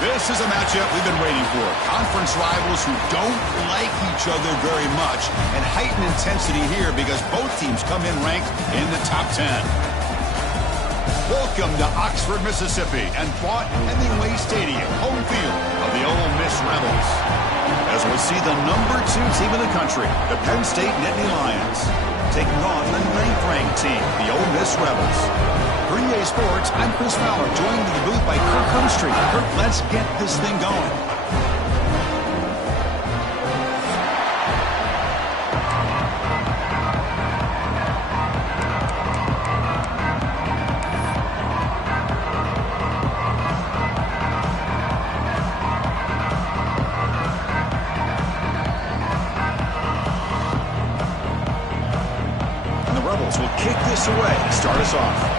This is a matchup we've been waiting for. Conference rivals who don't like each other very much, and heightened intensity here because both teams come in ranked in the top 10. Welcome to Oxford, Mississippi, and fought Hemingway Stadium, home field of the Ole Miss Rebels. As we'll see the number 2 team in the country, the Penn State Nittany Lions, taking on the 9th-ranked team, the Ole Miss Rebels. For EA Sports, I'm Chris Fowler, joined in the booth by Kirk Humstreet. Kirk, let's get this thing going. And the Rebels will kick this away to start us off.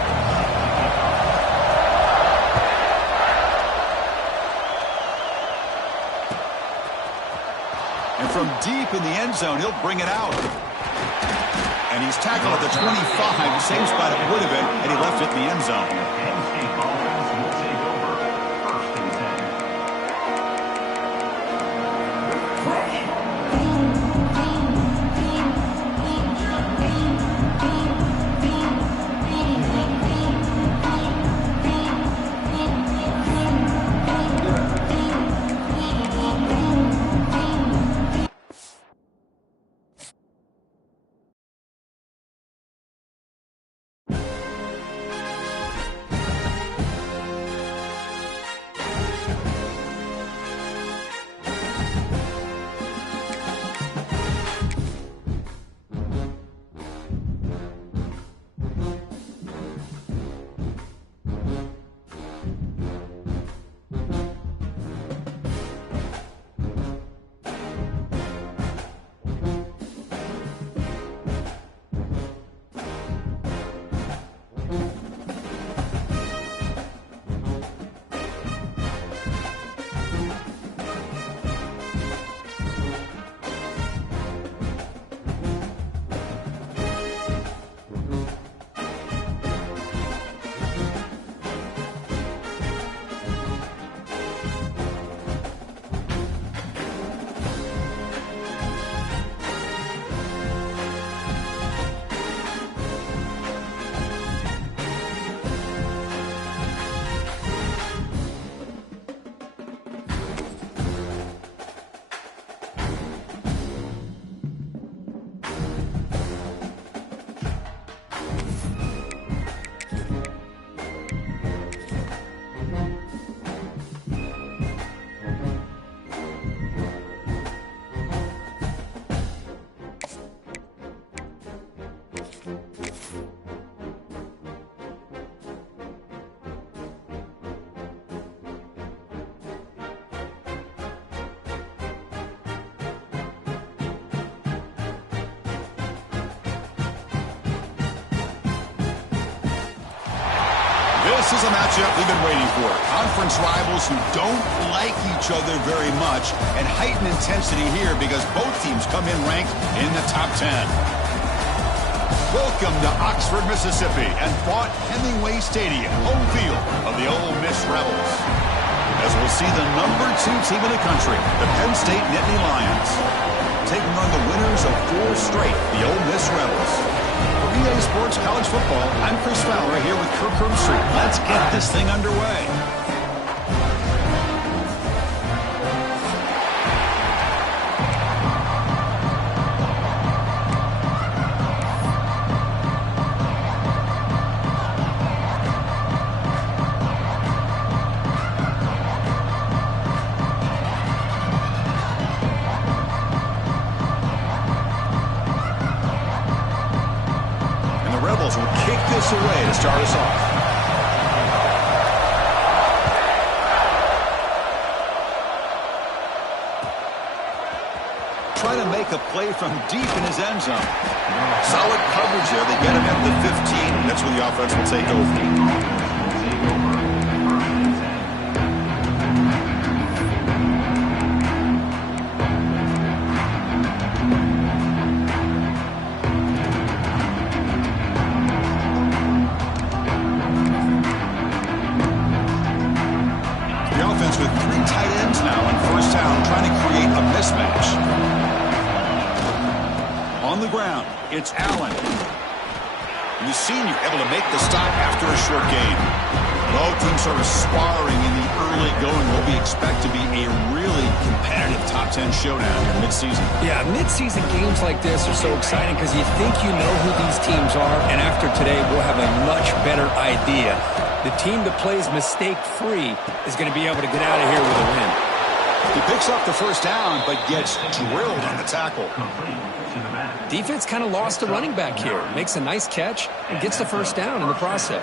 From deep in the end zone, he'll bring it out. And he's tackled at the 25, same spot it would have been, and he left it in the end zone. This is a matchup we've been waiting for. Conference rivals who don't like each other very much, and heightened intensity here because both teams come in ranked in the top 10. Welcome to Oxford, Mississippi, and fought Hemingway Stadium, home field of the Ole Miss Rebels. As we'll see the number 2 team in the country, the Penn State Nittany Lions, taking on the winners of 4 straight, the Ole Miss Rebels. For EA Sports College Football, I'm Chris Fowler here with Kirk Humstreet. Let's get this thing underway. Rebels will kick this away to start us off. Trying to make a play from deep in his end zone. Solid coverage there. They get him at the 15. That's where the offense will take over. With 3 On the ground, it's Allen. And the senior able to make the stop after a short gain. Both teams sort of sparring in the early going. What we expect to be a really competitive top 10 showdown here mid-season. Yeah, mid-season games like this are so exciting because you think you know who these teams are, and after today we'll have a much better idea. The team that plays mistake-free is going to be able to get out of here with a win. He picks up the first down, but gets drilled on the tackle. Defense kind of lost the running back here. Makes a nice catch and gets the first down in the process.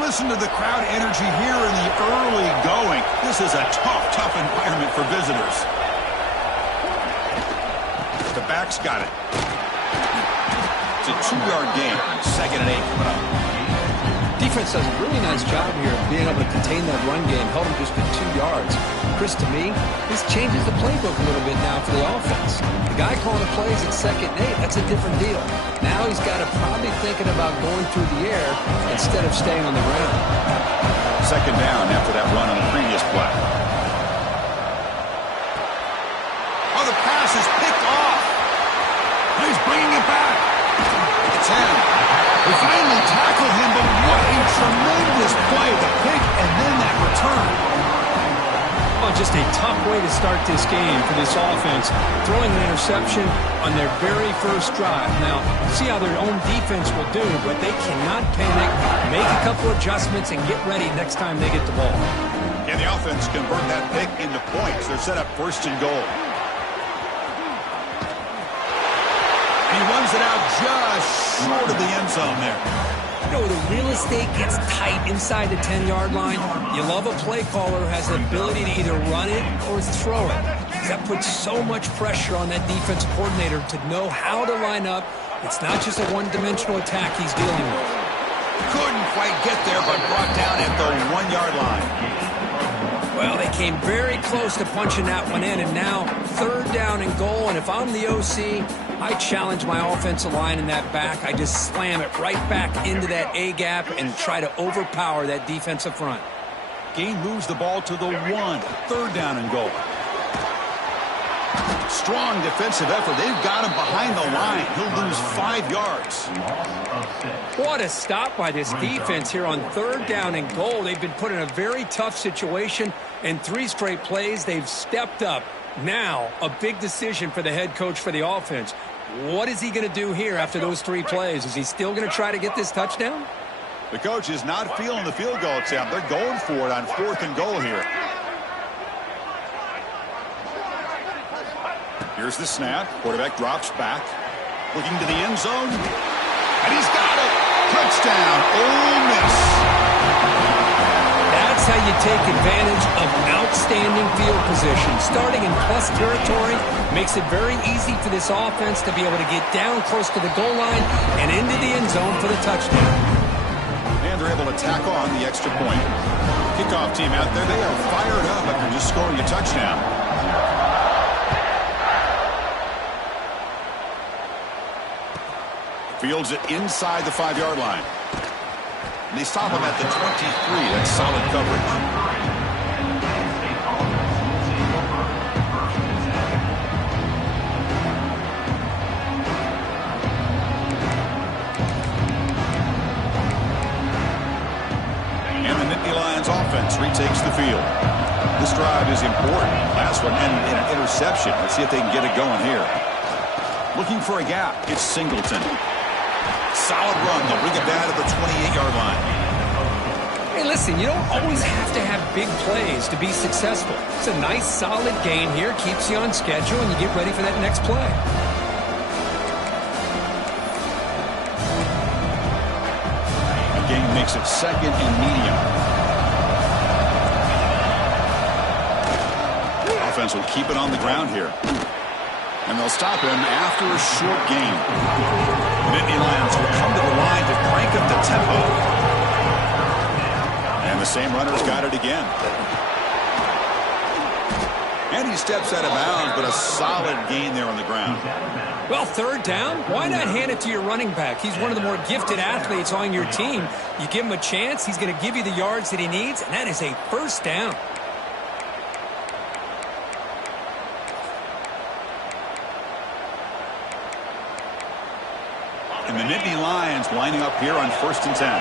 Listen to the crowd energy here in the early going. This is a tough environment for visitors. The back's got it. It's a 2-yard gain. 2nd and 8 coming up. Defense does a really nice job here of being able to contain that run game. Held him just to 2 yards. Chris, to me, this changes the playbook a little bit now for the offense. The guy calling the plays at 2nd and 8, that's a different deal. Now he's got to probably thinking about going through the air instead of staying on the ground. 2nd down after that run on the previous play. Oh, the pass is picked off. He's bringing it back. It's him. They finally tackled him, but what a tremendous play. The pick and then that return. Oh, just a tough way to start this game for this offense. Throwing an interception on their very first drive. Now, see how their own defense will do, but they cannot panic, make a couple adjustments, and get ready next time they get the ball. And the offense convert that pick into points. They're set up 1st and goal. And he runs it out just short of the end zone there. You know, the real estate gets tight inside the 10-yard line. You love a play caller who has the ability to either run it or throw it. That puts so much pressure on that defense coordinator to know how to line up. It's not just a one-dimensional attack he's dealing with. Couldn't quite get there, but brought down at the 1-yard line. Well, they came very close to punching that one in, and now 3rd down and goal. And if I'm the OC, I challenge my offensive line in that back. I just slam it right back into that A-gap and try to overpower that defensive front. Gain moves the ball to the 1. 3rd down and goal. Strong defensive effort. They've got him behind the line. He'll lose 5 yards. What a stop by this defense here on 3rd down and goal. They've been put in a very tough situation. In 3 straight plays, they've stepped up. Now, a big decision for the head coach for the offense. What is he going to do here after those 3 plays? Is he still going to try to get this touchdown? The coach is not feeling the field goal attempt. They're going for it on 4th and goal here. Here's the snap. Quarterback drops back. Looking to the end zone. And he's got it. Touchdown, Ole Miss. That's how you take advantage of outstanding field position. Starting in plus territory makes it very easy for this offense to be able to get down close to the goal line and into the end zone for the touchdown. And they're able to tack on the extra point. Kickoff team out there, they are fired up after just scoring a touchdown. Fields it inside the 5-yard line. And they stop him at the 23. That's solid coverage. And the Nittany Lions offense retakes the field. This drive is important. Last one ended in an interception. Let's see if they can get it going here. Looking for a gap. It's Singleton. Solid run. They'll bring it down to the 28-yard line. Hey, listen, you don't always have to have big plays to be successful. It's a nice, solid gain here. Keeps you on schedule, and you get ready for that next play. The gain makes it 2nd and medium. Offense will keep it on the ground here. And they'll stop him after a short gain. The Nittany Lions will come to the line to crank up the tempo. And the same runner's got it again. And he steps out of bounds, but a solid gain there on the ground. Well, third down, why not hand it to your running back? He's one of the more gifted athletes on your team. You give him a chance, he's going to give you the yards that he needs, and that is a first down. And the Nittany Lions lining up here on 1st and 10.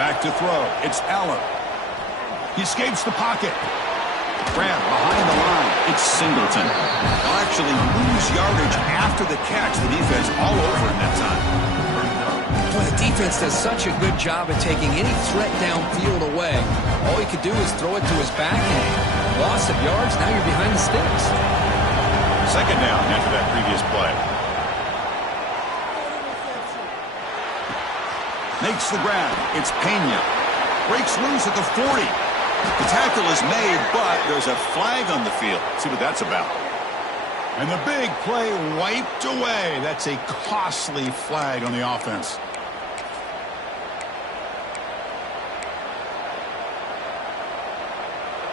Back to throw. It's Allen. He escapes the pocket. Grab behind the line. It's Singleton. They'll actually lose yardage after the catch. The defense all over in that time. Boy, the defense does such a good job at taking any threat downfield away. All he could do is throw it to his back, and loss of yards, now you're behind the sticks. Second down after that previous play. Makes the grab. It's Pena. Breaks loose at the 40. The tackle is made, but there's a flag on the field. Let's see what that's about. And the big play wiped away. That's a costly flag on the offense.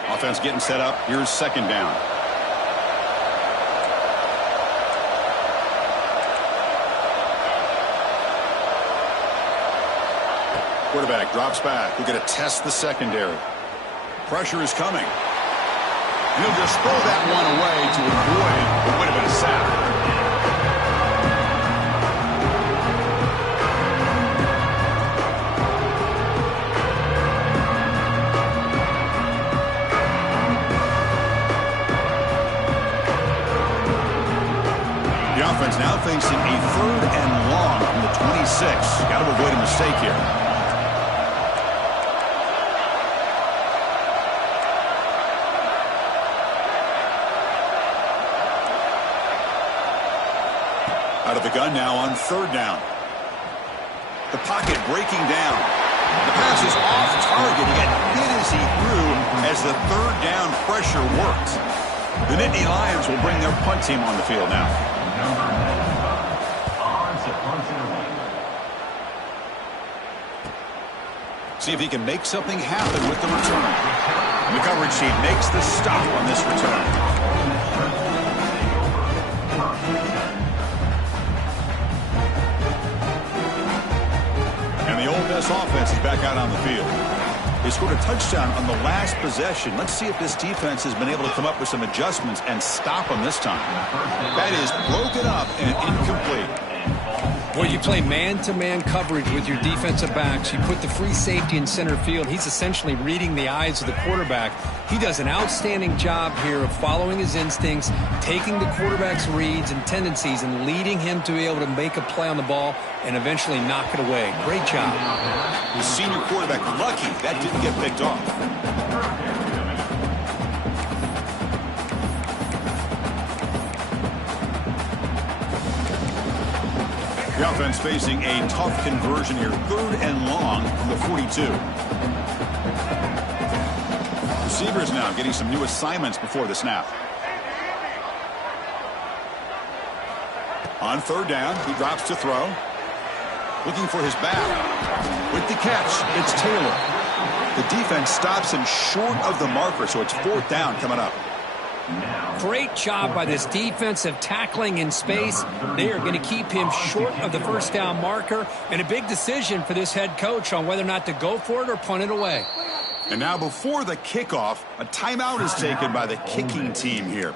Offense getting set up. Here's second down. Quarterback drops back. We're going to test the secondary. Pressure is coming. He'll just throw that one away to avoid what would have been a sack. The offense now facing a 3rd and long from the 26. Got to avoid a mistake here. Out of the gun now on 3rd down. The pocket breaking down. The pass is off target. He got hit as he threw as the 3rd down pressure worked. The Nittany Lions will bring their punt team on the field now. See if he can make something happen with the return. The coverage team makes the stop on this return. And the Ole Miss offense is back out on the field. They scored a touchdown on the last possession. Let's see if this defense has been able to come up with some adjustments and stop them this time. That is broken up and incomplete. Well, you play man-to-man coverage with your defensive backs. You put the free safety in center field. He's essentially reading the eyes of the quarterback. He does an outstanding job here of following his instincts, taking the quarterback's reads and tendencies, and leading him to be able to make a play on the ball and eventually knock it away. Great job. The senior quarterback lucky that didn't get picked off. The offense facing a tough conversion here. 3rd and long from the 42. Receivers now getting some new assignments before the snap. On 3rd down, he drops to throw. Looking for his back. With the catch, it's Taylor. The defense stops him short of the marker, so it's 4th down coming up. Great job by this defensive tackling in space. They are going to keep him short of the 1st down marker, and a big decision for this head coach on whether or not to go for it or punt it away. And now before the kickoff, a timeout is taken by the kicking team here.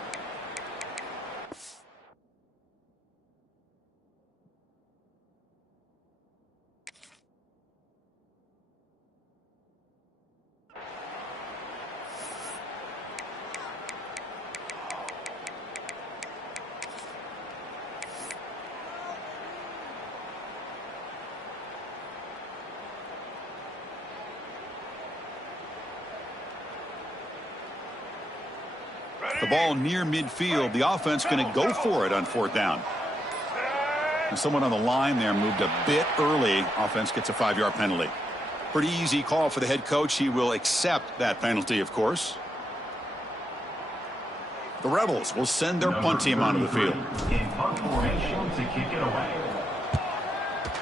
The ball near midfield. The offense going to go for it on 4th down. And someone on the line there moved a bit early. Offense gets a 5-yard penalty. Pretty easy call for the head coach. He will accept that penalty, of course. The Rebels will send their punt team onto the field. In punt formation to kick it away.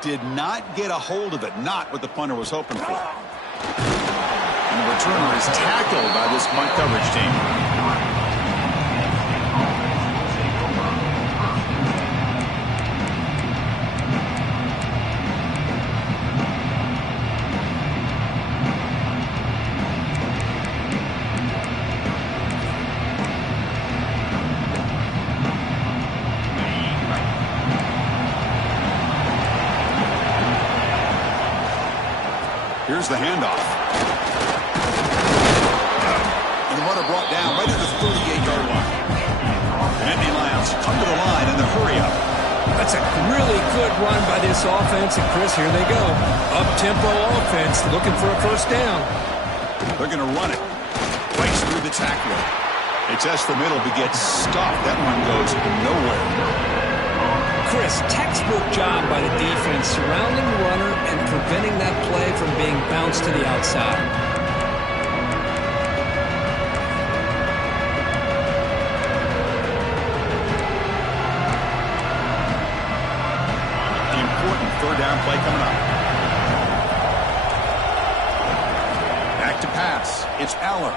Did not get a hold of it. Not what the punter was hoping for. And the returner is tackled by this punt coverage team. Here's the handoff. And the runner brought down right at the 38-yard line. The Nittany Lions come to the line in the hurry-up. That's a really good run by this offense. And, Chris, here they go. Up-tempo offense looking for a first down. They're going to run it. Right through the tackler. They test the middle, but gets stopped. That one goes nowhere. Chris, textbook job by the defense surrounding the runner and preventing that play from being bounced to the outside. The important third down play coming up. Back to pass. It's Aller.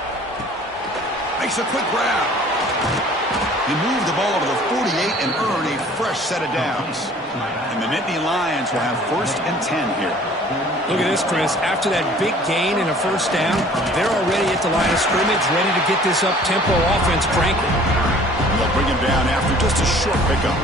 Makes a quick grab. He moved the ball over the 48 and earned a fresh set of downs. And the Nittany Lions will have 1st and 10 here. Look at this, Chris. After that big gain and a first down, they're already at the line of scrimmage, ready to get this up-tempo offense cranking. And they'll bring him down after just a short pickup.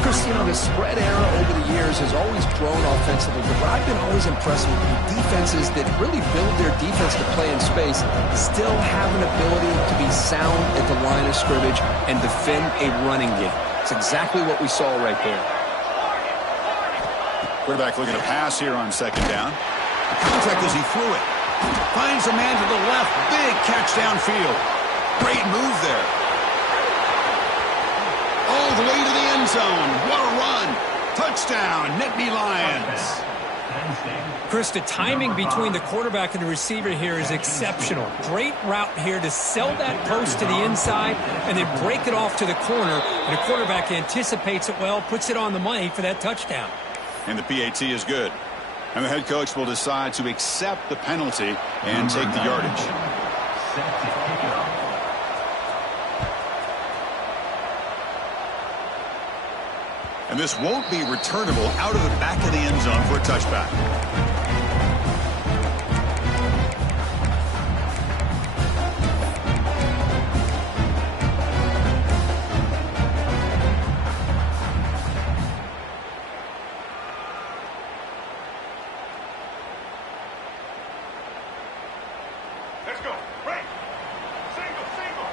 Chris, you know, the spread era over the years has always grown offensively, but what I've been always impressed with defenses that really build their defense to play in space still have an ability to be sound at the line of scrimmage and defend a running game. It's exactly what we saw right there. Quarterback looking to pass here on 2nd down. Contact as he threw it. Finds a man to the left. Big catch downfield. Great move there. All the way to the end zone. What a run. Touchdown, Nittany Lions. Chris, the timing between the quarterback and the receiver here is exceptional. Great route here to sell that post to the inside and then break it off to the corner. And the quarterback anticipates it well, puts it on the money for that touchdown. And the PAT is good. And the head coach will decide to accept the penalty and take the yardage. And this won't be returnable out of the back of the end zone for a touchback. Let's go. Break. Single, single.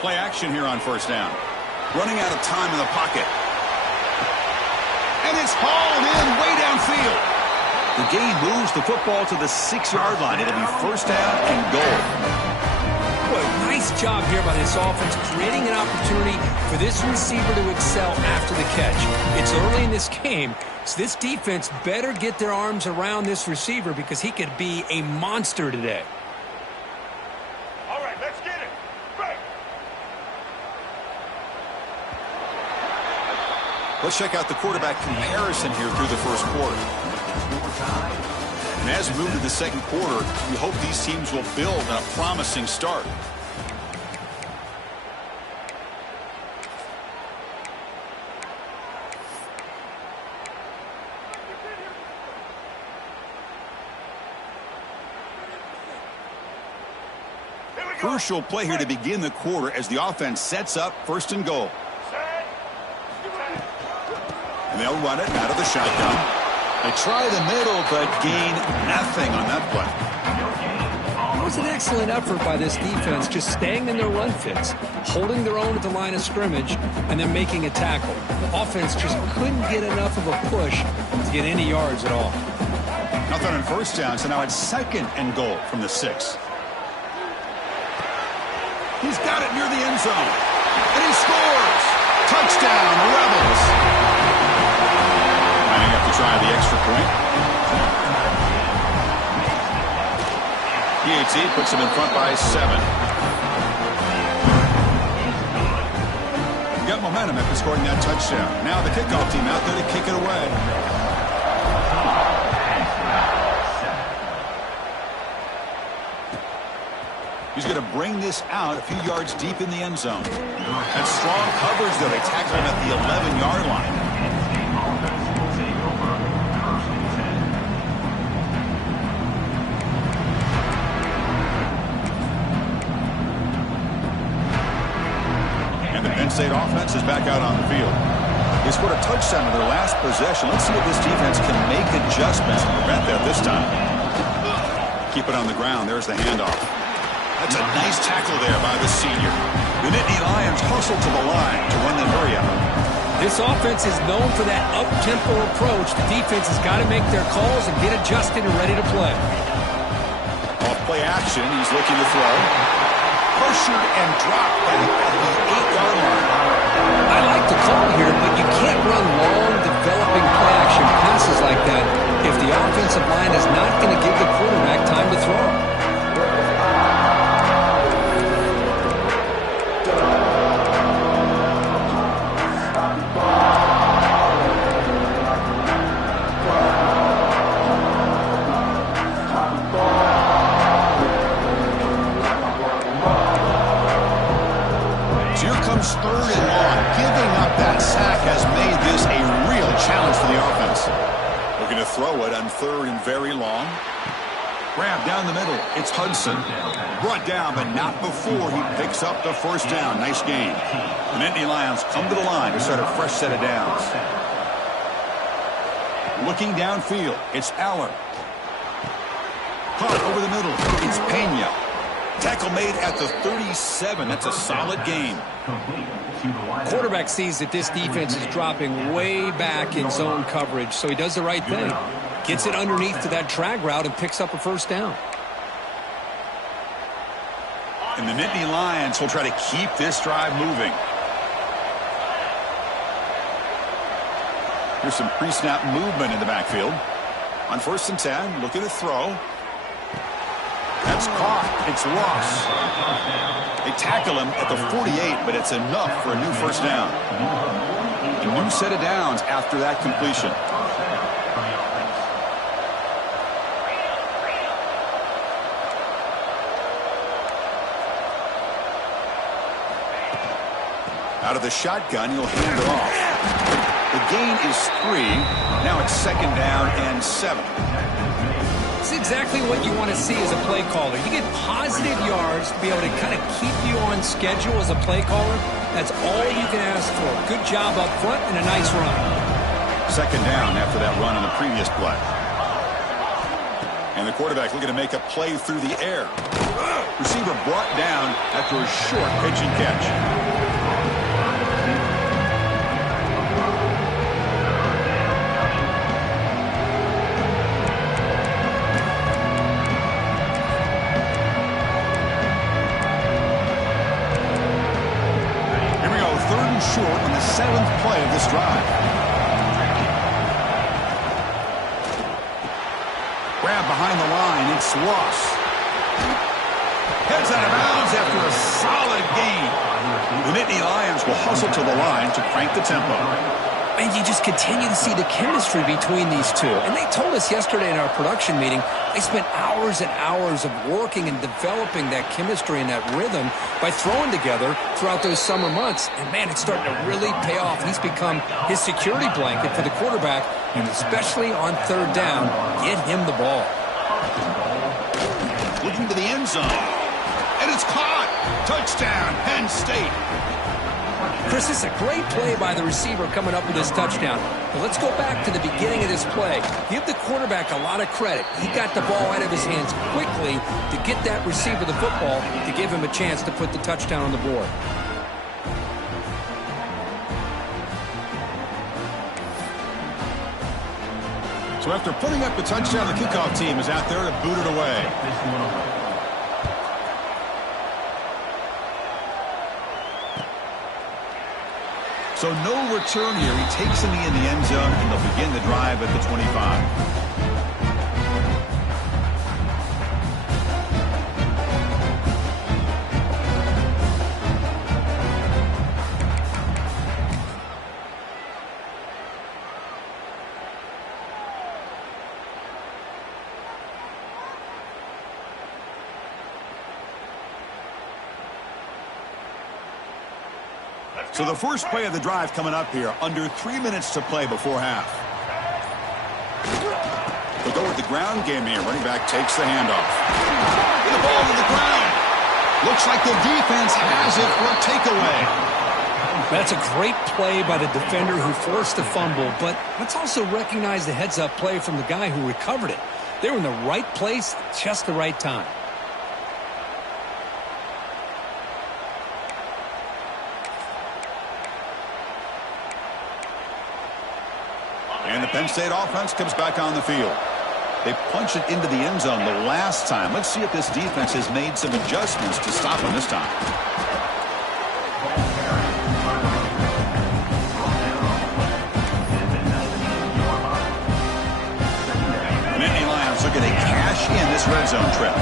Play action here on 1st down. Running out of time in the pocket. And it's hauled in way downfield. The gain moves the football to the 6-yard line. It'll be 1st down and goal. Boy, nice job here by this offense, creating an opportunity for this receiver to excel after the catch. It's early in this game, so this defense better get their arms around this receiver because he could be a monster today. All right, let's get it. Break. Let's check out the quarterback comparison here through the 1st quarter. And as we move to the 2nd quarter, we hope these teams will build on a promising start. Crucial play here to begin the quarter as the offense sets up 1st and goal. And they'll run it out of the shotgun. They try the middle, but gain nothing on that play. It was an excellent effort by this defense, just staying in their run fits, holding their own at the line of scrimmage, and then making a tackle. The offense just couldn't get enough of a push to get any yards at all. Nothing on 1st down, so now it's 2nd and goal from the 6. He's got it near the end zone. And he scores! Touchdown, Rebs! Lining up to try the extra point. PAT puts him in front by 7. Got momentum after scoring that touchdown. Now the kickoff team out there to kick it away. He's going to bring this out a few yards deep in the end zone. And strong coverage, though. They tackle him at the 11-yard line. And the Penn State offense is back out on the field. They scored a touchdown in their last possession. Let's see if this defense can make adjustments and prevent that this time. Keep it on the ground. There's the handoff. That's a nice tackle there by the senior. The Nittany Lions hustle to the line to run the hurry up. This offense is known for that up-tempo approach. The defense has got to make their calls and get adjusted and ready to play. Off play action. He's looking to throw. Pressured and dropped back at the 8-yard line. I like the call here, but you can't run long, developing play-action passes like that if the offensive line is not going to give the quarterback time to throw. Third and long. Giving up that sack has made this a real challenge for the offense. Looking to throw it on third and very long. Grab down the middle. It's Hudson. Brought down, but not before he picks up the first down. Nice game. The Nittany Lions come to the line to start a fresh set of downs. Looking downfield. It's Aller. Caught over the middle. It's Pena. Tackle made at the 37. That's a solid game. Quarterback sees that this defense is dropping way back in zone coverage, so he does the right thing. Gets it underneath to that drag route and picks up a first down. And the Nittany Lions will try to keep this drive moving. Here's some pre-snap movement in the backfield. On 1st and 10, looking to throw. That's caught. It's lost. They tackle him at the 48, but it's enough for a new first down. A new set of downs after that completion. Out of the shotgun, he'll hand it off. The gain is 3. Now it's 2nd down and 7. It's exactly what you want to see as a play caller. You get positive yards to be able to kind of keep you on schedule as a play caller. That's all you can ask for. Good job up front and a nice run. 2nd down after that run on the previous play. And the quarterback looking to make a play through the air. Receiver brought down after a short pitch and catch. Short on the 7th play of this drive. Grab behind the line. It's Ross. Heads out of bounds after a solid gain. The Nittany Lions will hustle to the line to crank the tempo. And you just continue to see the chemistry between these two. And they told us yesterday in our production meeting, they spent hours and hours of working and developing that chemistry and that rhythm by throwing together throughout those summer months. And, man, it's starting to really pay off. He's become his security blanket for the quarterback, and especially on 3rd down, get him the ball. Looking to the end zone. And it's caught. Touchdown, Penn State. Chris, this is a great play by the receiver coming up with this touchdown. But let's go back to the beginning of this play. Give the quarterback a lot of credit. He got the ball out of his hands quickly to get that receiver the football to give him a chance to put the touchdown on the board. So after putting up the touchdown, the kickoff team is out there to boot it away. So no return here. He takes the knee in the end zone, and they'll begin the drive at the 25. So the first play of the drive coming up here, under 3 minutes to play before half. They'll go with the ground game here. Running back takes the handoff. With the ball to the ground. Looks like the defense has it for a takeaway. That's a great play by the defender who forced the fumble, but let's also recognize the heads-up play from the guy who recovered it. They were in the right place, just the right time. And the Penn State offense comes back on the field. They punch it into the end zone the last time. Let's see if this defense has made some adjustments to stop them this time. Nittany Lions looking to cash in this red zone trip.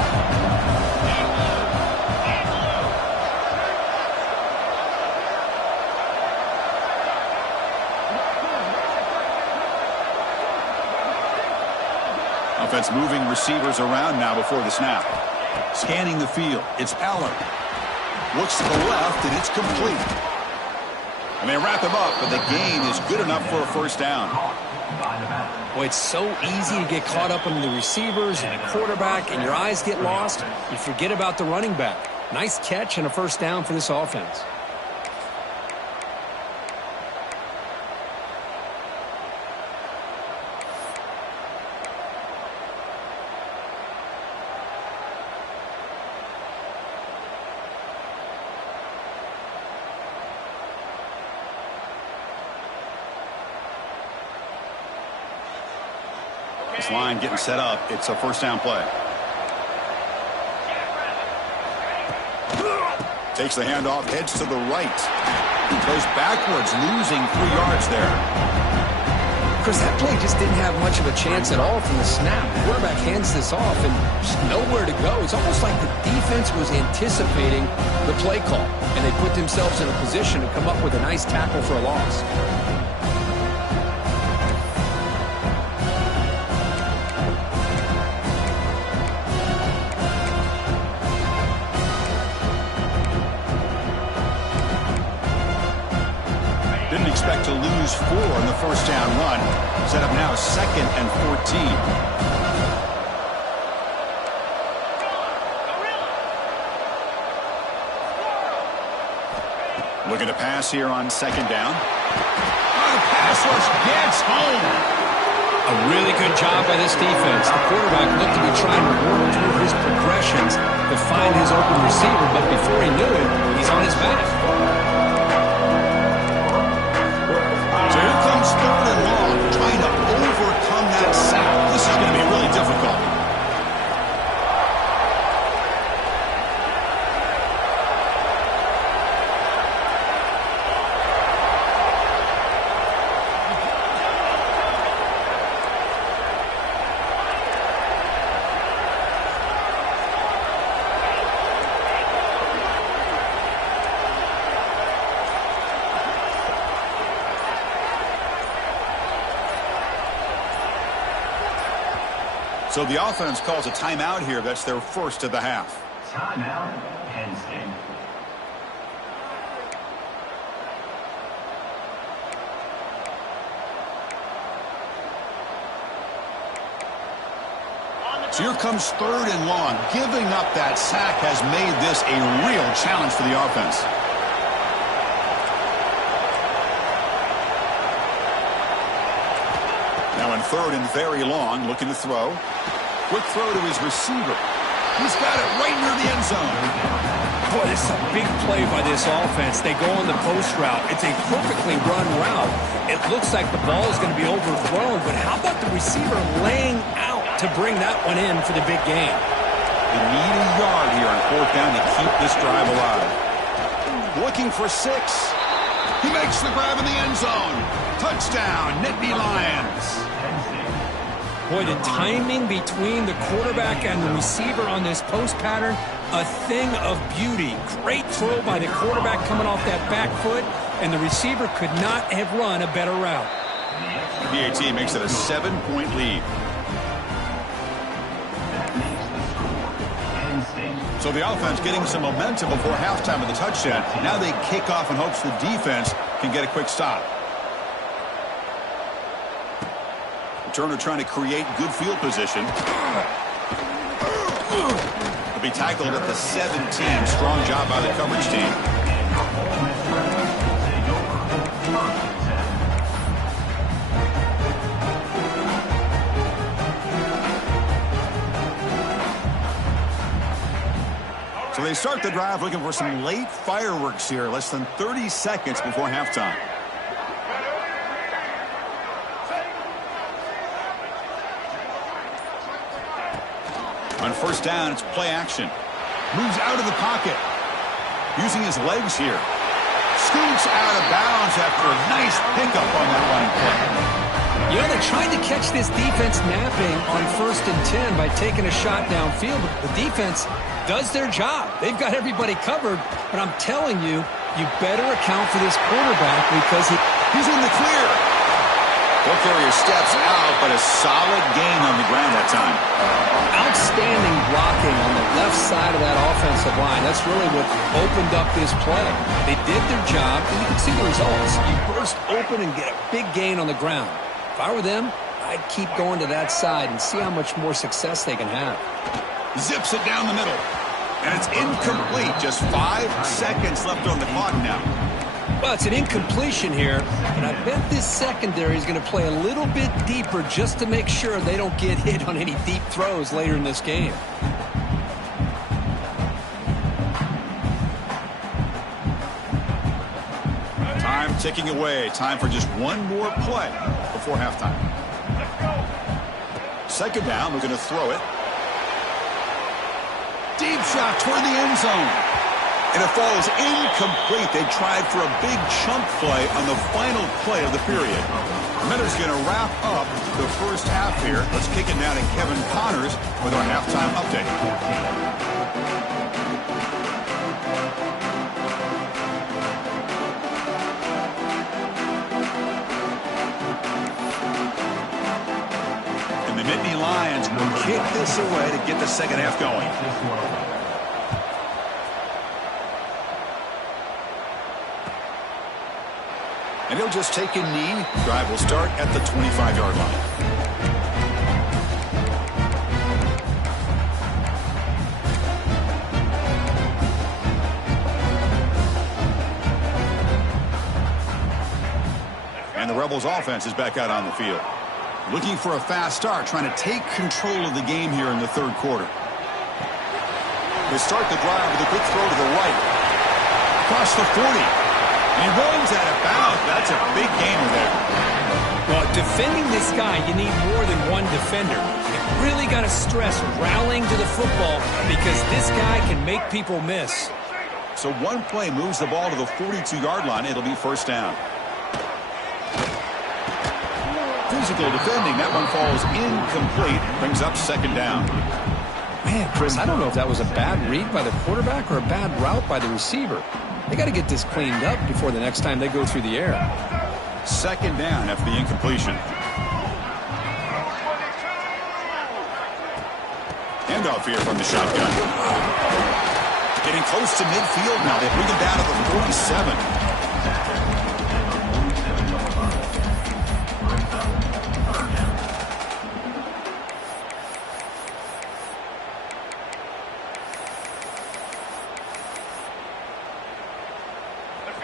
Offense moving receivers around now before the snap. Scanning the field. It's Eller. Looks to the left, and it's complete. And they wrap him up, but the gain is good enough for a first down. Boy, it's so easy to get caught up in the receivers and the quarterback, and your eyes get lost. You forget about the running back. Nice catch and a first down for this offense. This line getting set up. It's a first down play. Takes the handoff, heads to the right. Goes backwards, losing 3 yards there. Chris, that play just didn't have much of a chance at all from the snap. The quarterback hands this off and just nowhere to go. It's almost like the defense was anticipating the play call, and they put themselves in a position to come up with a nice tackle for a loss. Didn't expect to lose 4 in the first down run. Set up now 2nd and 14. Looking to pass here on 2nd down. Oh, the pass rush gets home. A really good job by this defense. The quarterback looked to be trying to work through his progressions to find his open receiver, but before he knew it, he's on his back. So here comes 3rd and long, trying to overcome that sack. This is going to be really difficult. So the offense calls a timeout here. That's their first of the half. Timeout, Penn State. So here comes 3rd and long. Giving up that sack has made this a real challenge for the offense. Now in 3rd and very long, looking to throw. Quick throw to his receiver. He's got it right near the end zone. Boy, this is a big play by this offense. They go on the post route. It's a perfectly run route. It looks like the ball is going to be overthrown, but how about the receiver laying out to bring that one in for the big game? They need a yard here on 4th down to keep this drive alive. Looking for 6. He makes the grab in the end zone. Touchdown, Nittany Lions. Boy, the timing between the quarterback and the receiver on this post pattern, a thing of beauty. Great throw by the quarterback coming off that back foot, and the receiver could not have run a better route. PAT makes it a 7-point lead. So the offense getting some momentum before halftime with the touchdown. Now they kick off in hopes the defense can get a quick stop. Turner trying to create good field position. He'll be tackled at the 17. Strong job by the coverage team. First and 10. So they start the drive looking for some late fireworks here, less than 30 seconds before halftime. On first down, it's play action. Moves out of the pocket. Using his legs here. Scoots out of bounds after a nice pickup on that running play. You know, they tried to catch this defense napping on 1st and 10 by taking a shot downfield. But the defense does their job. They've got everybody covered. But I'm telling you, you better account for this quarterback because he's in the clear. Ball carrier steps out, but a solid gain on the ground that time. Outstanding blocking on the left side of that offensive line. That's really what opened up this play. They did their job, and you can see the results. You burst open and get a big gain on the ground. If I were them, I'd keep going to that side and see how much more success they can have. Zips it down the middle. And it's incomplete. Just 5 seconds left on the clock now. Well, it's an incompletion here, and I bet this secondary is going to play a little bit deeper just to make sure they don't get hit on any deep throws later in this game. Time ticking away. Time for just one more play before halftime. Second down, we're going to throw it. Deep shot toward the end zone. And it falls incomplete. They tried for a big chunk play on the final play of the period. Miller's going to wrap up the first half here. Let's kick it down to Kevin Connors with our halftime update. And the Nittany Lions will kick this away to get the second half going. And he'll just take a knee. Drive will start at the 25-yard line. And the Rebels offense is back out on the field. Looking for a fast start, trying to take control of the game here in the third quarter. They start the drive with a quick throw to the right. Across the 40. He runs out of bounds. That's a big gainer there. Well, defending this guy, you need more than one defender. You really got to stress rallying to the football because this guy can make people miss. So one play moves the ball to the 42-yard line. It'll be first down. Physical defending. That one falls incomplete. Brings up second down. Man, Chris, I don't know if that was a bad read by the quarterback or a bad route by the receiver. They got to get this cleaned up before the next time they go through the air. Second down after the incompletion. Handoff here from the shotgun. Getting close to midfield now. They bring him down to the 47.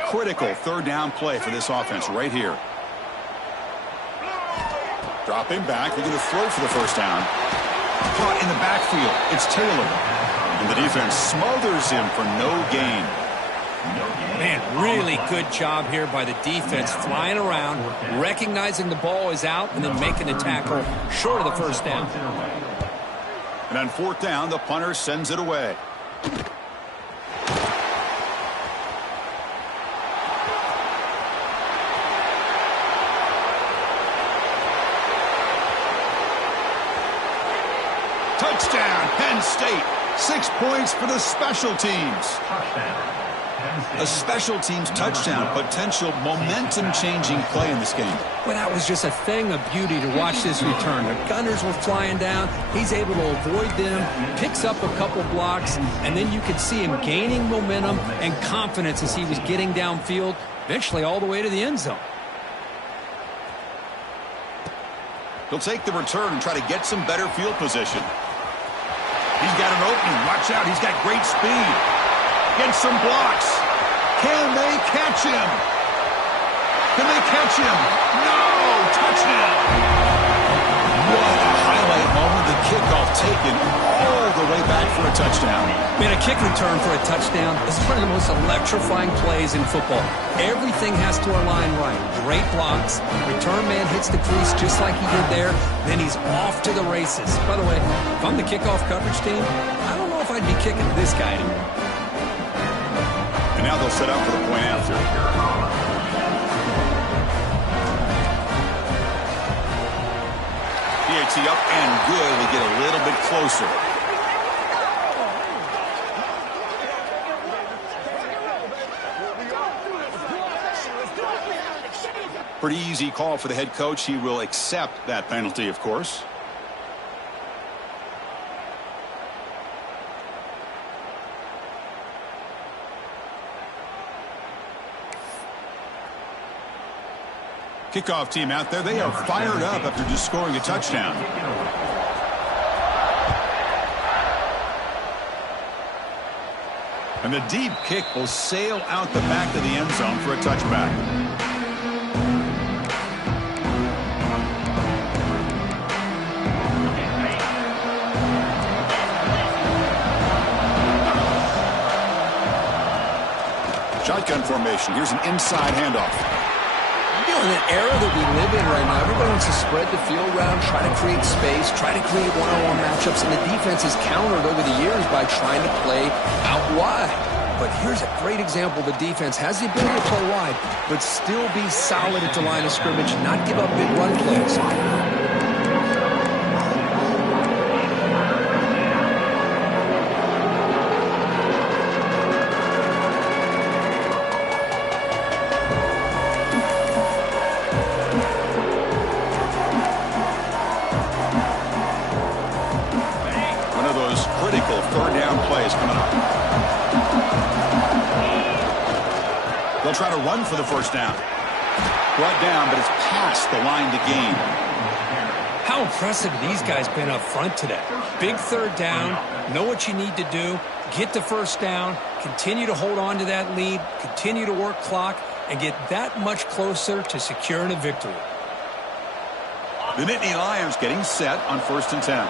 Critical third down play for this offense right here. Dropping back. They're going to throw for the first down. Caught in the backfield. It's Taylor. And the defense smothers him for no gain. Man, really good job here by the defense, flying around, recognizing the ball is out, and then making the tackle short of the first down. And on fourth down, the punter sends it away. Touchdown, Penn State. 6 points for the special teams. A special teams touchdown, potential momentum-changing play in this game. Well, that was just a thing of beauty to watch this return. The Gunners were flying down. He's able to avoid them, picks up a couple blocks, and then you could see him gaining momentum and confidence as he was getting downfield, eventually all the way to the end zone. He'll take the return and try to get some better field position. He's got an opening. Watch out. He's got great speed. Gets some blocks. Can they catch him? Can they catch him? No! Touchdown! What a highlight moment. The kickoff taken all the way back for a touchdown. Man, a kick return for a touchdown is one of the most electrifying plays in football. Everything has to align right. Great blocks. Return man hits the crease just like he did there. Then he's off to the races. By the way, if I'm the kickoff coverage team, I don't know if I'd be kicking this guy anymore. And now they'll set up for the point after. PAT up and good. We get a little bit closer. Pretty easy call for the head coach. He will accept that penalty, of course. Kickoff team out there. They are fired up after just scoring a touchdown. And the deep kick will sail out the back of the end zone for a touchback. Shotgun formation. Here's an inside handoff. In that era that we live in right now, everybody wants to spread the field around, try to create space, try to create one-on-one matchups, and the defense is countered over the years by trying to play out wide. But here's a great example. The defense has the ability to play wide, but still be solid at the line of scrimmage, not give up big run plays. They'll try to run for the first down. Brought down, but it's past the line to gain. How impressive have these guys been up front today? Big third down, know what you need to do, get the first down, continue to hold on to that lead, continue to work clock, and get that much closer to securing a victory. The Nittany Lions getting set on 1st and 10.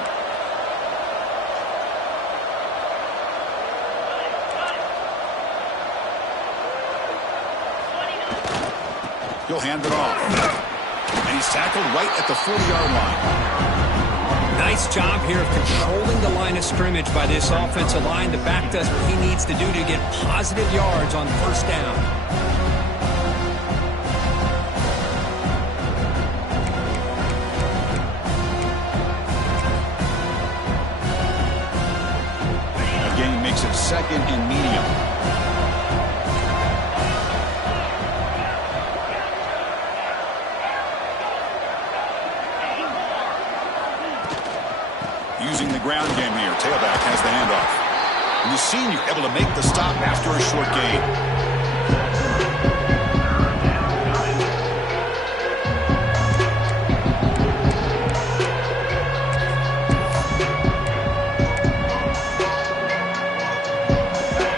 He'll hand it off. And he's tackled right at the 40-yard line. Nice job here of controlling the line of scrimmage by this offensive line. The back does what he needs to do to get positive yards on first down. Again, makes it 2nd and medium. Using the ground game here. Tailback has the handoff. And the senior able to make the stop after a short gain.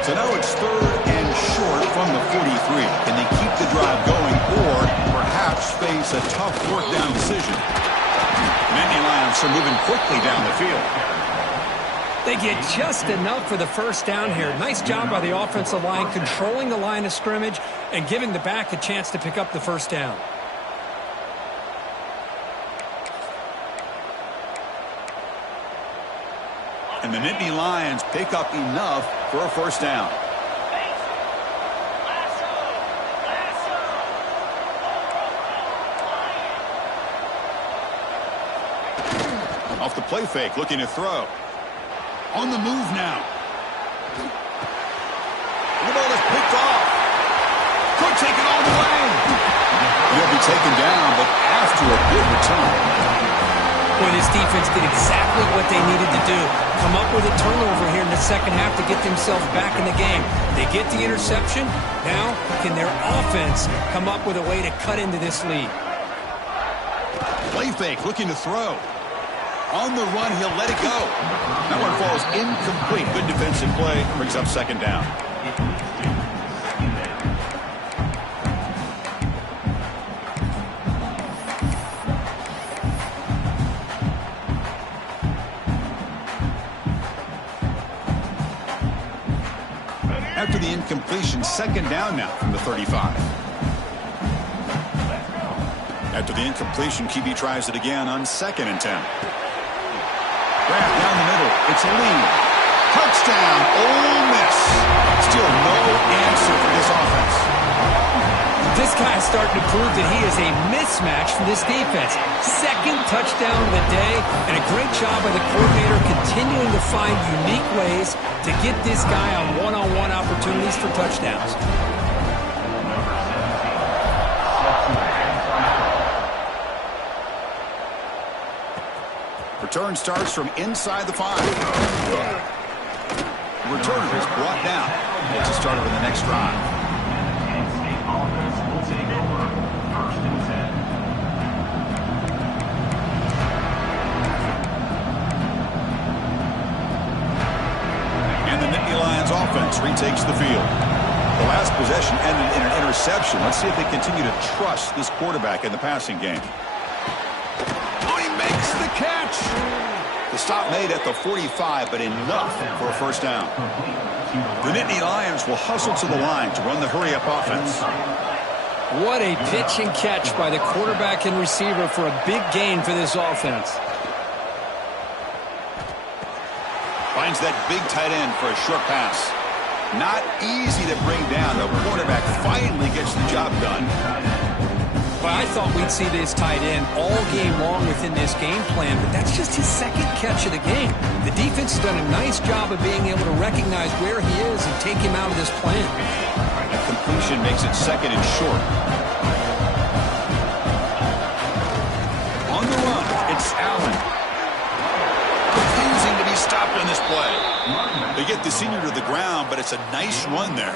So now it's 3rd and short from the 43. Can they keep the drive going or perhaps face a tough 4th down decision? Nittany Lions are moving quickly down the field. They get just enough for the first down here. Nice job by the offensive line, controlling the line of scrimmage and giving the back a chance to pick up the first down. And the Nittany Lions pick up enough for a first down. Off the play fake, looking to throw. On the move now. The ball is picked off. Could take it all the way. He'll be taken down, but after a good return. Boy, this defense did exactly what they needed to do. Come up with a turnover here in the second half to get themselves back in the game. They get the interception. Now, can their offense come up with a way to cut into this lead? Play fake, looking to throw. On the run, he'll let it go. That one falls incomplete. Good defensive play. Brings up 2nd down. completion. Second down now from the 35. After the incompletion, QB tries it again on 2nd and 10. Grab down the middle. It's a lead. Touchdown, Ole Miss. Still no answer for this offense. This guy is starting to prove that he is a mismatch for this defense. Second touchdown of the day, and a great job by the coordinator continuing to find unique ways to get this guy on one-on-one opportunities for touchdowns. Return starts from inside the 5. The returner is brought down. It's a start over the next drive. Penn State offense will take over 1st and 10. And the Nittany Lions offense retakes the field. The last possession ended in an interception. Let's see if they continue to trust this quarterback in the passing game. Oh, he makes the catch. The stop made at the 45, but enough for a first down. The Nittany Lions will hustle to the line to run the hurry-up offense. What a pitch and catch by the quarterback and receiver for a big gain for this offense. Finds that big tight end for a short pass. Not easy to bring down. The quarterback finally gets the job done. But I thought we'd see this tight end all game long within this game plan, but that's just his second catch of the game. The defense has done a nice job of being able to recognize where he is and take him out of this plan. That completion makes it 2nd and short. On the run, it's Allen. Refusing to be stopped on this play. They get the senior to the ground, but it's a nice run there.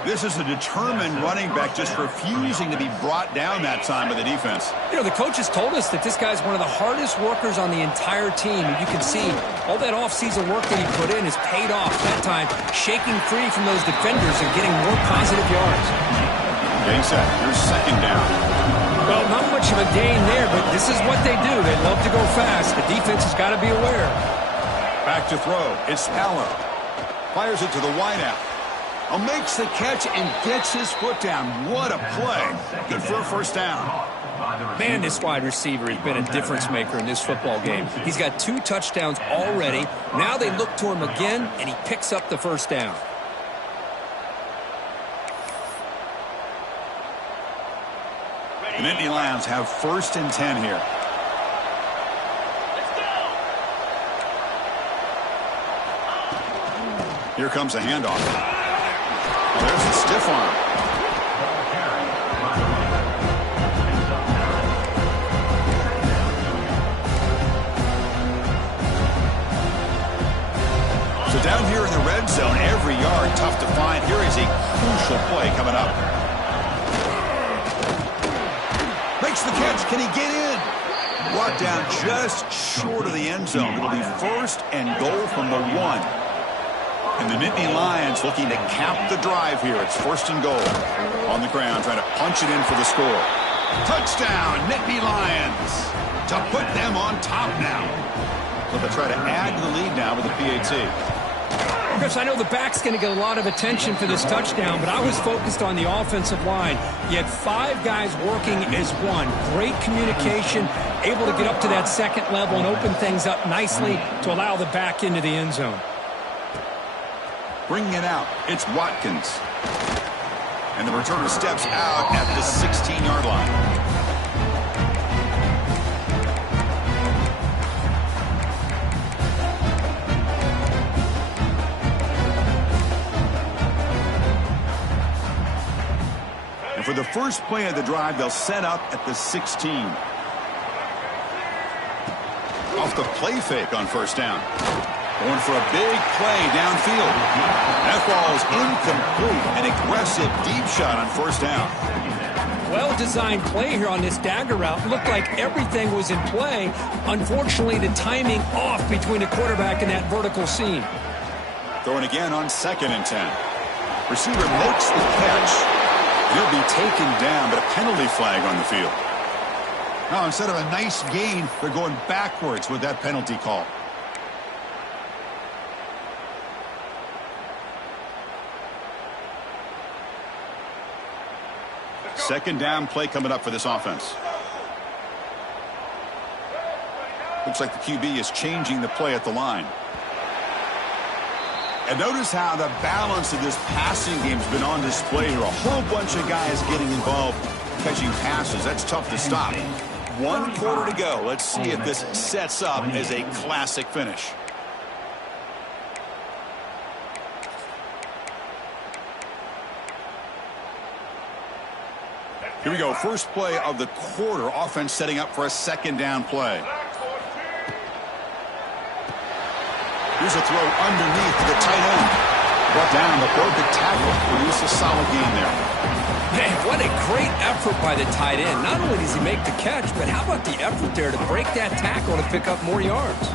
This is a determined running back just refusing to be brought down that time by the defense. You know, the coaches told us that this guy's one of the hardest workers on the entire team. And you can see all that offseason work that he put in has paid off. That time, shaking free from those defenders and getting more positive yards. Getting set. Here's 2nd down. Well, not much of a gain there, but this is what they do. They love to go fast. The defense has got to be aware. Back to throw. It's Allen. Fires it to the wideout. Makes the catch and gets his foot down. What a play. Good for a first down. Man, this wide receiver has been a difference maker in this football game. He's got 2 touchdowns already. Now they look to him again, and he picks up the first down. The Nittany Lions have 1st and 10 here. Here comes a handoff. There's a stiff arm. So down here in the red zone, every yard tough to find. Here is a crucial play coming up. Makes the catch. Can he get in? Brought down just short of the end zone. It'll be 1st and goal from the 1. And the Nittany Lions looking to cap the drive here. It's 1st and goal. On the ground, trying to punch it in for the score. Touchdown, Nittany Lions. To put them on top now. So they'll try to add to the lead now with the PAT. Chris, I know the back's going to get a lot of attention for this touchdown, but I was focused on the offensive line. You had 5 guys working as one. Great communication, able to get up to that 2nd level and open things up nicely to allow the back into the end zone. Bringing it out, it's Watkins. And the returner steps out at the 16-yard line. And for the first play of the drive, they'll set up at the 16. Off the play fake on 1st down. Going for a big play downfield. That ball is incomplete. An aggressive deep shot on 1st down. Well-designed play here on this dagger route. Looked like everything was in play. Unfortunately, the timing off between the quarterback and that vertical seam. Throwing again on 2nd and 10. Receiver makes the catch. He'll be taken down, but a penalty flag on the field. Now, instead of a nice gain, they're going backwards with that penalty call. Second down play coming up for this offense. Looks like the QB is changing the play at the line. And notice how the balance of this passing game has been on display here. A whole bunch of guys getting involved catching passes. That's tough to stop. 1 quarter to go. Let's see if this sets up as a classic finish. Here we go. First play of the quarter. Offense setting up for a second down play. Here's a throw underneath to the tight end. Brought down. The perfect tackle. Produce a solid gain there. Man, what a great effort by the tight end. Not only does he make the catch, but how about the effort there to break that tackle to pick up more yards?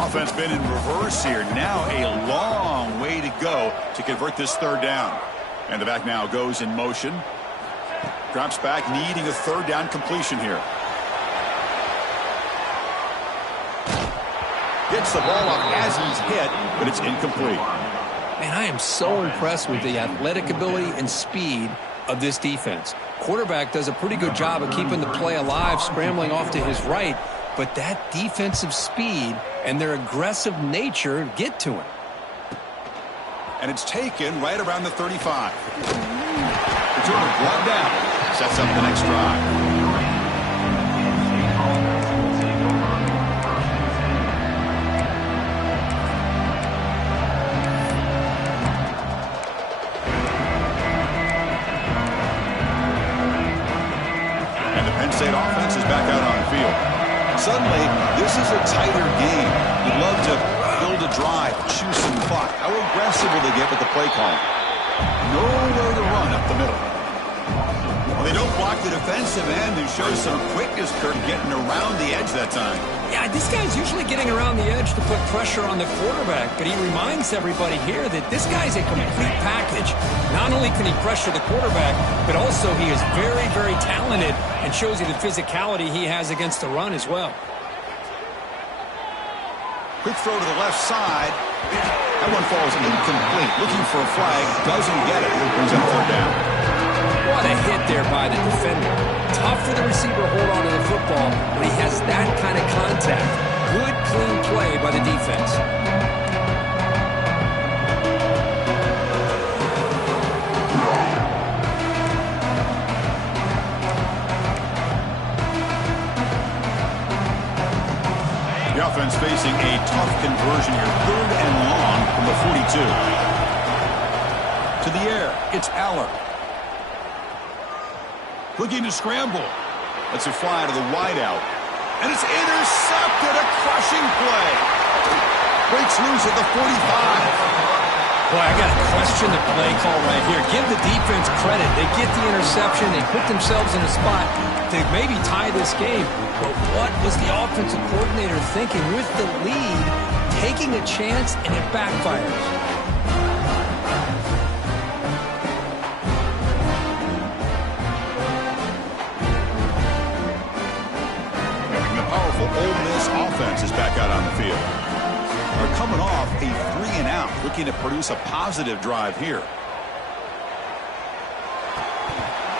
Offense been in reverse here. Now a long way to go to convert this third down. And the back now goes in motion. Drops back, needing a third down completion here. Gets the ball up as he's hit, but it's incomplete. Man, I am so impressed with the athletic ability and speed of this defense. Quarterback does a pretty good job of keeping the play alive, scrambling off to his right, but that defensive speed and their aggressive nature get to him. And it's taken right around the 35. Returner brought down. Sets up the next drive. And the Penn State offense is back out on the field. Suddenly, this is a tighter game. You'd love to build a drive, choose some clock. How aggressive will they get with the play call? Nowhere to run up the middle. Well, they don't block the defensive end, who shows some quickness, Kurt, getting around the edge that time. Yeah, this guy's usually getting around the edge to put pressure on the quarterback, but he reminds everybody here that this guy's a complete package. Not only can he pressure the quarterback, but also he is very, very talented and shows you the physicality he has against the run as well. Quick throw to the left side. That one falls incomplete. Looking for a flag. Doesn't get it. Brings up third down. What a hit there by the defender. Tough for the receiver to hold on to the football when he has that kind of contact. Good, clean play by the defense. The offense facing a tough conversion here. 3rd and long from the 42. To the air, it's Aller. Looking to scramble. Lets it fly to the wideout. And it's intercepted. A crushing play. Breaks loose at the 45. Boy, I got to question the play call right here. Give the defense credit. They get the interception. They put themselves in a spot to maybe tie this game. But what was the offensive coordinator thinking with the lead, taking a chance, and it backfires? Ole Miss offense is back out on the field. They're coming off a 3-and-out, looking to produce a positive drive here.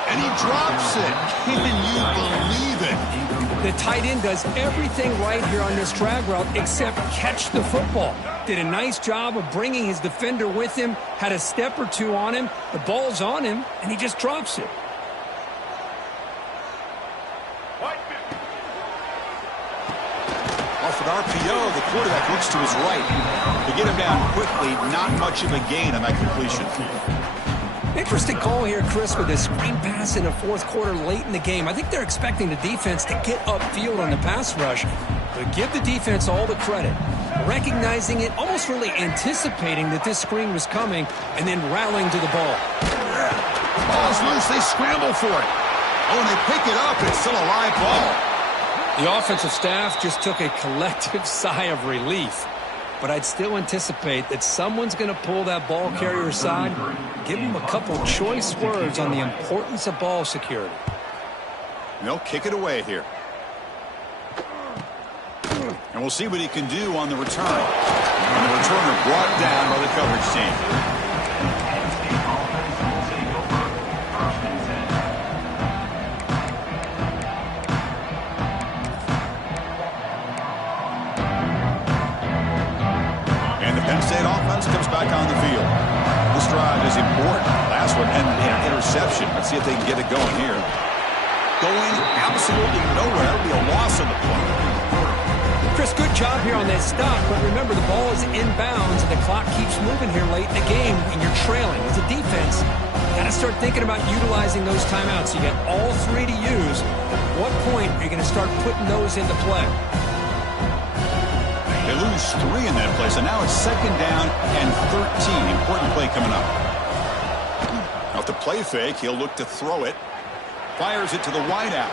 And he drops it. Can you believe it? The tight end does everything right here on this drag route except catch the football. Did a nice job of bringing his defender with him, had a step or two on him, the ball's on him, and he just drops it. Off an RPO, the quarterback looks to his right. To get him down quickly, not much of a gain on that completion. Interesting call here, Chris, with a screen pass in the 4th quarter late in the game. I think they're expecting the defense to get upfield on the pass rush. But give the defense all the credit. Recognizing it, almost really anticipating that this screen was coming, and then rallying to the ball. Ball's loose, they scramble for it. Oh, and they pick it up, it's still a live ball. The offensive staff just took a collective sigh of relief. But I'd still anticipate that someone's going to pull that ball carrier aside, give him a couple choice words on the importance of ball security. They'll kick it away here. And we'll see what he can do on the return. And the returner brought down by the coverage team. important. Last one, and an interception. Let's see if they can get it going here. Going absolutely nowhere. It'll be a loss on the play. Chris, good job here on that stop, but remember the ball is inbounds and the clock keeps moving here late in the game and you're trailing. As a defense, got to start thinking about utilizing those timeouts. You got all three to use. At what point are you going to start putting those into play? They lose 3 in that play, so now it's 2nd down and 13. Important play coming up. Off the play fake, he'll look to throw it. Fires it to the wideout.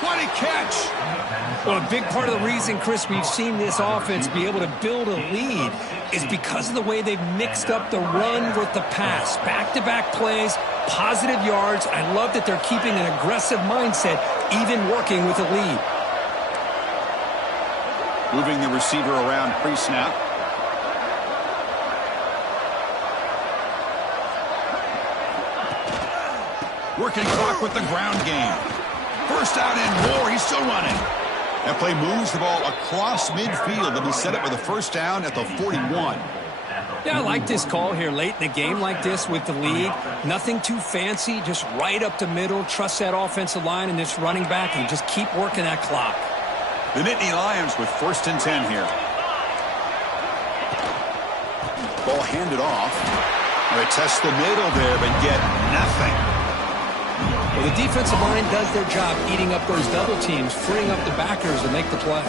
What a catch! Well, a big part of the reason, Chris, we've seen this offense be able to build a lead is because of the way they've mixed up the run with the pass. Back-to-back plays, positive yards. I love that they're keeping an aggressive mindset, even working with a lead. Moving the receiver around pre-snap. Working clock with the ground game. First out and more. He's still running. That play moves the ball across midfield. They'll be set up with a first down at the 41. Yeah, I like this call here late in the game like this with the lead. Nothing too fancy, just right up the middle. Trust that offensive line and this running back and just keep working that clock. The Nittany Lions with 1st and 10 here. Ball handed off. They test the middle there, but get nothing. Well, the defensive line does their job eating up those double teams, freeing up the backers to make the play.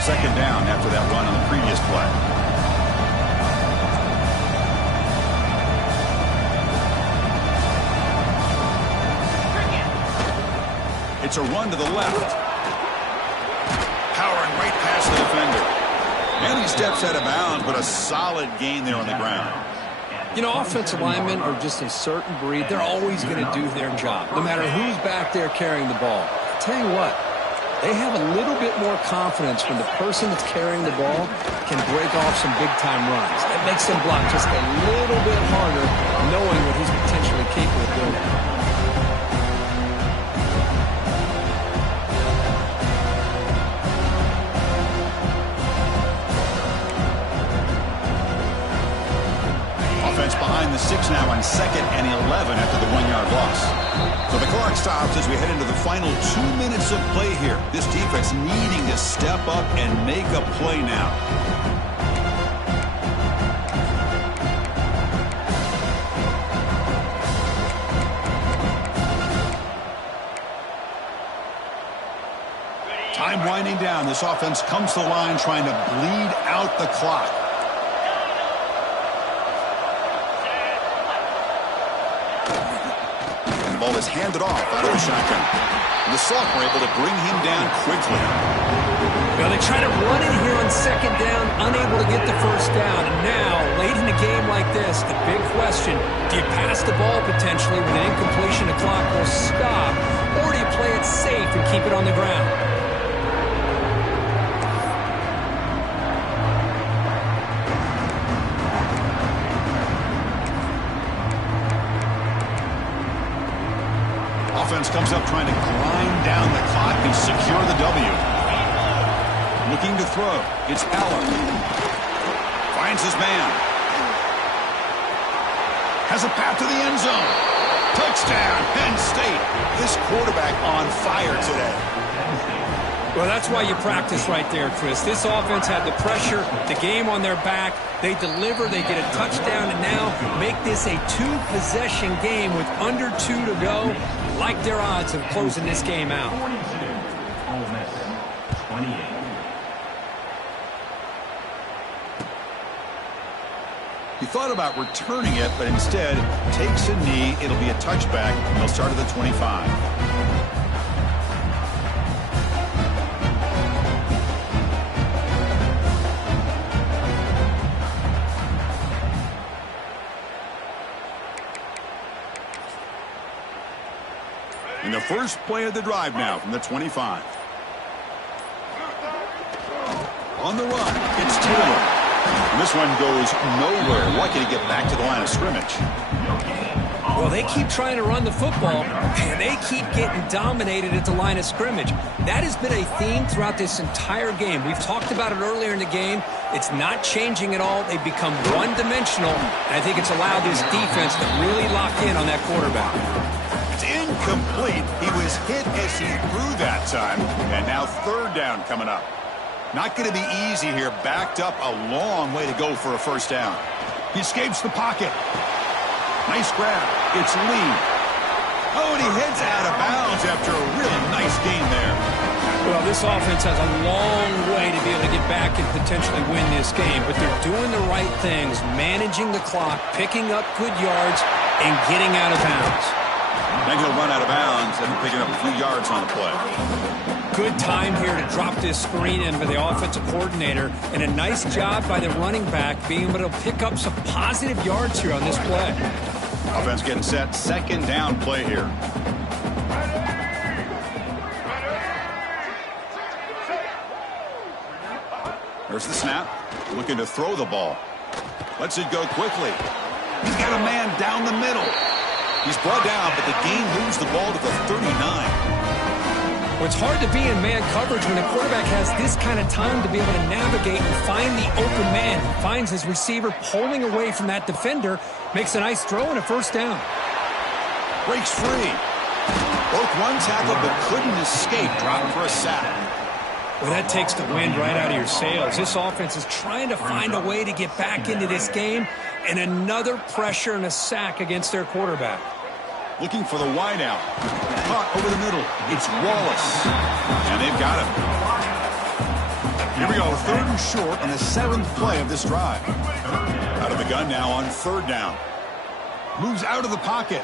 Second down after that run on the previous play. It's a run to the left. Powering right past the defender. And he steps out of bounds, but a solid gain there on the ground. You know, offensive linemen are just a certain breed. They're always going to do their job, no matter who's back there carrying the ball. I'll tell you what, they have a little bit more confidence when the person that's carrying the ball can break off some big-time runs. That makes them block just a little bit harder, knowing what he's potentially capable of doing. Behind the 6 now on 2nd and 11 after the 1-yard loss. So the clock stops as we head into the final 2 minutes of play here. This defense needing to step up and make a play now. Time winding down. This offense comes to the line trying to bleed out the clock. Ball is handed off out of the shotgun. And the Sophomore able to bring him down quickly. Well, they try to run in here on 2nd down, unable to get the first down. And now, late in a game like this, the big question, do you pass the ball potentially with an incompletion? The clock will stop, or do you play it safe and keep it on the ground? Offense comes up trying to grind down the clock and secure the W. Looking to throw. It's Aller. Finds his man. Has a path to the end zone. Touchdown, Penn State. This quarterback on fire today. Well, that's why you practice right there, Chris. This offense had the pressure, the game on their back. They deliver, they get a touchdown, and now make this a 2-possession game with under 2 to go. Like their odds of closing this game out. 42, Ole Miss, 28. He thought about returning it, but instead takes a knee. It'll be a touchback. They'll start at the 25. In the first play of the drive now from the 25. On the run, it's Taylor. And this one goes nowhere. Lucky to get back to the line of scrimmage. Well, they keep trying to run the football, and they keep getting dominated at the line of scrimmage. That has been a theme throughout this entire game. We've talked about it earlier in the game. It's not changing at all. They've become one-dimensional, and I think it's allowed this defense to really lock in on that quarterback. It's incomplete. He was hit as he threw that time, and now third down coming up. Not going to be easy here. Backed up a long way to go for a first down. He escapes the pocket. Nice grab. It's Lee. Oh, and he heads out of bounds after a really nice gain there. Well, this offense has a long way to be able to get back and potentially win this game, but they're doing the right things, managing the clock, picking up good yards, and getting out of bounds. Then he'll run out of bounds and picking up a few yards on the play. Good time here to drop this screen in for the offensive coordinator, and a nice job by the running back being able to pick up some positive yards here on this play. Offense getting set. Second down play here. There's the snap. Looking to throw the ball. Lets it go quickly. He's got a man down the middle. He's brought down, but the game moves the ball to the 39. Well, it's hard to be in man coverage when the quarterback has this kind of time to be able to navigate and find the open man. He finds his receiver pulling away from that defender, makes a nice throw and a first down. Breaks free. Broke one tackle but couldn't escape. Dropped for a sack. Well, that takes the wind right out of your sails. This offense is trying to find a way to get back into this game, and another pressure and a sack against their quarterback. Looking for the wideout. Caught over the middle. It's Wallace. And they've got him. Here we go. Third and short on the 7th play of this drive. Out of the gun now on third down. Moves out of the pocket.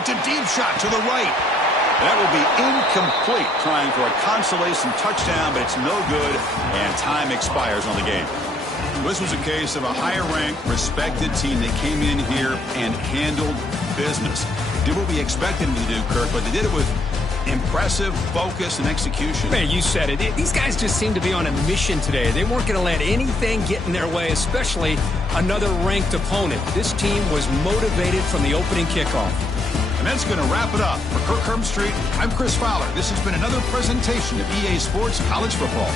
It's a deep shot to the right. That will be incomplete, trying for a consolation touchdown, but it's no good, and time expires on the game. This was a case of a higher-ranked, respected team that came in here and handled business. Did what we expected them to do, Kirk, but they did it with impressive focus and execution. Man, you said it. These guys just seem to be on a mission today. They weren't going to let anything get in their way, especially another ranked opponent. This team was motivated from the opening kickoff. And that's going to wrap it up. For Kirk Herbstreit, I'm Chris Fowler. This has been another presentation of EA Sports College Football.